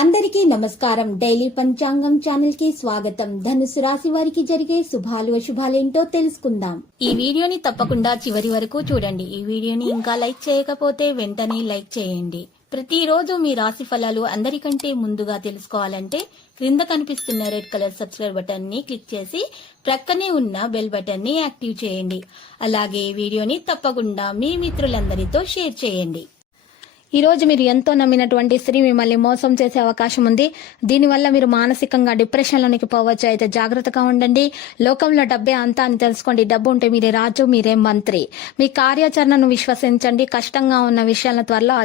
అందరికీ నమస్కారం. డైలీ పంచాంగం ఛానల్ కి స్వాగతం. ధనుసు రాశి వారికి జరిగే శుభాలు అశుభాలేంటో తెలుసుకుందాం. ఈ వీడియోని తప్పకుండా చివరి వరకు చూడండి. ఈ వీడియోని ఇంకా లైక్ చేయకపోతే వెంటనే లైక్ చేయండి. ప్రతిరోజు మీ రాశి ఫలాలు అందరికంటే ముందుగా తెలుసుకోవాలంటే క్రింద కనిపిస్తున్న రెడ్ కలర్ సబ్స్క్రైబ్ బటన్ ని క్లిక్ చేసి ప్రక్కనే ఉన్న బెల్ బటన్ ని యాక్టివ్ చేయండి. అలాగే వీడియోని తప్పకుండా మీ మిత్రులందరితో షేర్ చేయండి. ఈ రోజు మీరు ఎంతో నమ్మినటువంటి స్త్రీ మిమ్మల్ని మోసం చేసే అవకాశం ఉంది. దీనివల్ల మీరు మానసికంగా డిప్రెషన్లోనికి పోవచ్చు. అయితే జాగ్రత్తగా ఉండండి. లోకంలో డబ్బే అంతా అని తెలుసుకోండి. డబ్బు ఉంటే మీరే రాజు, మీరే మంత్రి. మీ కార్యాచరణను విశ్వసించండి. కష్టంగా ఉన్న విషయాల త్వరలో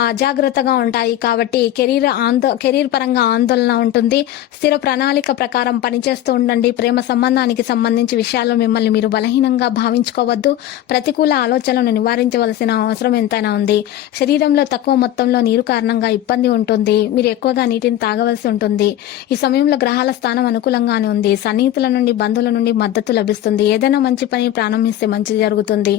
అజాగ్రత్తగా ఉంటాయి కాబట్టి కెరీర్ పరంగా ఆందోళన ఉంటుంది. స్థిర ప్రణాళిక ప్రకారం పనిచేస్తూ ఉండండి. ప్రేమ సంబంధానికి సంబంధించి విషయాల్లో మిమ్మల్ని మీరు బలహీనంగా భావించుకోవద్దు. ప్రతికూల ఆలోచనలను నివారించవలసిన అవసరం ఎంతైనా ఉంది. శరీరంలో తక్కువ మొత్తంలో నీరు కారణంగా ఇబ్బంది ఉంటుంది. మీరు ఎక్కువగా నీటిని తాగవలసి ఉంటుంది. ఈ సమయంలో గ్రహాల స్థానం అనుకూలంగానే ఉంది. సన్నిహితుల నుండి, బంధువుల నుండి మద్దతు లభిస్తుంది. ఏదైనా మంచి పని ప్రారంభిస్తే మంచి జరుగుతుంది.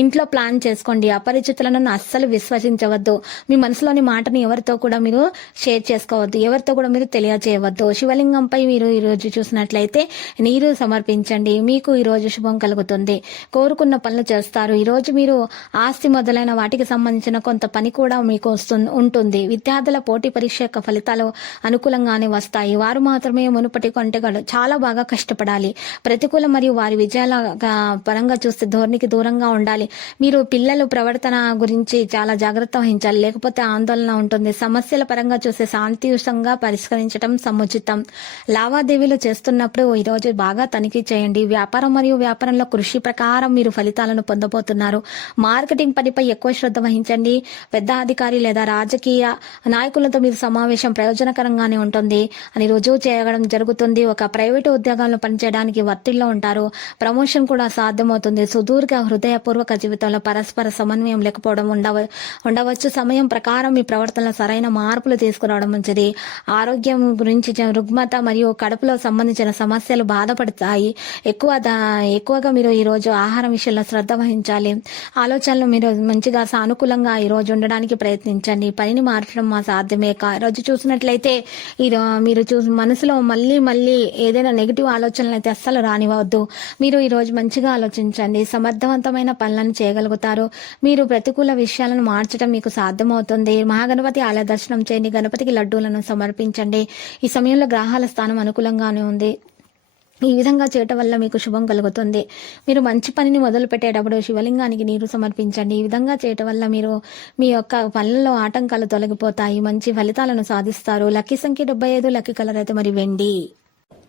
ఇంట్లో ప్లాన్ చేసుకోండి. అపరిచితులను అస్సలు విశ్వసించవద్దు. మీ మనసులోని మాటని ఎవరితో కూడా మీరు షేర్ చేసుకోవద్దు. ఎవరితో కూడా మీరు తెలియజేయవద్దు. శివలింగంపై మీరు ఈ రోజు చూసినట్లయితే నీరు సమర్పించండి. మీకు ఈ రోజు శుభం కలుగుతుంది. కోరుకున్న పనులు చేస్తారు. ఈ రోజు మీరు ఆస్తి మొదలైన వాటికి సంబంధించిన కొంత పని కూడా మీకు ఉంటుంది. విద్యార్థుల పోటీ పరీక్ష యొక్క ఫలితాలు అనుకూలంగానే వస్తాయి. వారు మాత్రమే మునుపటి కంటే చాలా బాగా కష్టపడాలి. ప్రతికూల మరియు వారి విజయాల పరంగా చూస్తే ధోరణికి దూరంగా ఉండాలి. మీరు పిల్లల ప్రవర్తన గురించి చాలా జాగ్రత్త వహించాలి, లేకపోతే ఆందోళన ఉంటుంది. సమస్యల పరంగా చూస్తే శాంతియుతంగా పరిష్కరించడం సముచితం. లావాదేవీలు చేస్తున్నప్పుడు ఈ రోజు బాగా తనిఖీ చేయండి. వ్యాపారం మరియు వ్యాపారంలో కృషి ప్రకారం మీరు ఫలితాలను పొందబోతున్నారు. మార్కెటింగ్ పనిపై ఎక్కువ శ్రద్ధ వహించండి. పెద్ద అధికారి లేదా రాజకీయ నాయకులతో మీరు సమావేశం ప్రయోజనకరంగానే ఉంటుంది అని రుజువు చేయడం జరుగుతుంది. ఒక ప్రైవేటు ఉద్యోగంలో పనిచేయడానికి ఒత్తిడిలో ఉంటారు. ప్రమోషన్ కూడా సాధ్యమవుతుంది. సుదీర్ఘ హృదయపూర్వక జీవితంలో పరస్పర సమన్వయం లేకపోవడం ఉండవచ్చు. సమయం ప్రకారం మీ ప్రవర్తనలో సరైన మార్పులు తీసుకురావడం మంచిది. ఆరోగ్యం గురించి రుగ్మత మరియు కడుపులో సంబంధించిన సమస్యలు బాధపడతాయి. ఎక్కువగా మీరు ఈ రోజు ఆహారం విషయంలో శ్రద్ధ వహించాలి. ఆలోచనలు మీరు మంచిగా సానుకూలంగా ఈ రోజు ఉండడానికి ప్రయత్నించండి. పనిని మార్చడం సాధ్యమే. రోజు చూసినట్లయితే మీరు మనసులో మళ్ళీ ఏదైనా నెగిటివ్ ఆలోచనలు అయితే అస్సలు రానివ్వద్దు. మీరు ఈ రోజు మంచిగా ఆలోచించండి. సమర్థవంతమైన పనులను చేయగలుగుతారు. మీరు ప్రతికూల విషయాలను మార్చడం మీకు సాధ్యమవుతుంది. మహాగణపతి ఆలయ దర్శనం చేయండి. గణపతికి లడ్డూలను సమర్పించండి. ఈ సమయంలో గ్రహాల స్థానం అనుకూలంగానే ఉంది. ఈ విధంగా చేయటం వల్ల మీకు శుభం కలుగుతుంది. మీరు మంచి పనిని మొదలు పెట్టేటప్పుడు శివలింగానికి నీరు సమర్పించండి. ఈ విధంగా చేయటం వల్ల మీరు మీ యొక్క పనులలో ఆటంకాలు తొలగిపోతాయి. మంచి ఫలితాలను సాధిస్తారు. లక్కీ సంఖ్య 75, లక్కీ కలర్ అయితే మరి వెండి.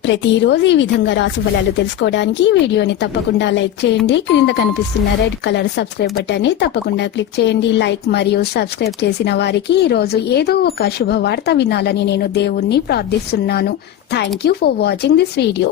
ప్రతిరోజు ఈ విధంగా రాశి ఫలాలు తెలుసుకోవడానికి వీడియోని తప్పకుండా లైక్ చేయండి. క్రింద కనిపిస్తున్న రెడ్ కలర్ సబ్స్క్రైబ్ బటన్ ని తప్పకుండా క్లిక్ చేయండి. లైక్ మరియు సబ్స్క్రైబ్ చేసిన వారికి ఈ రోజు ఏదో ఒక శుభవార్త వినాలని నేను దేవుణ్ణి ప్రార్థిస్తున్నాను. Thank you for watching this video.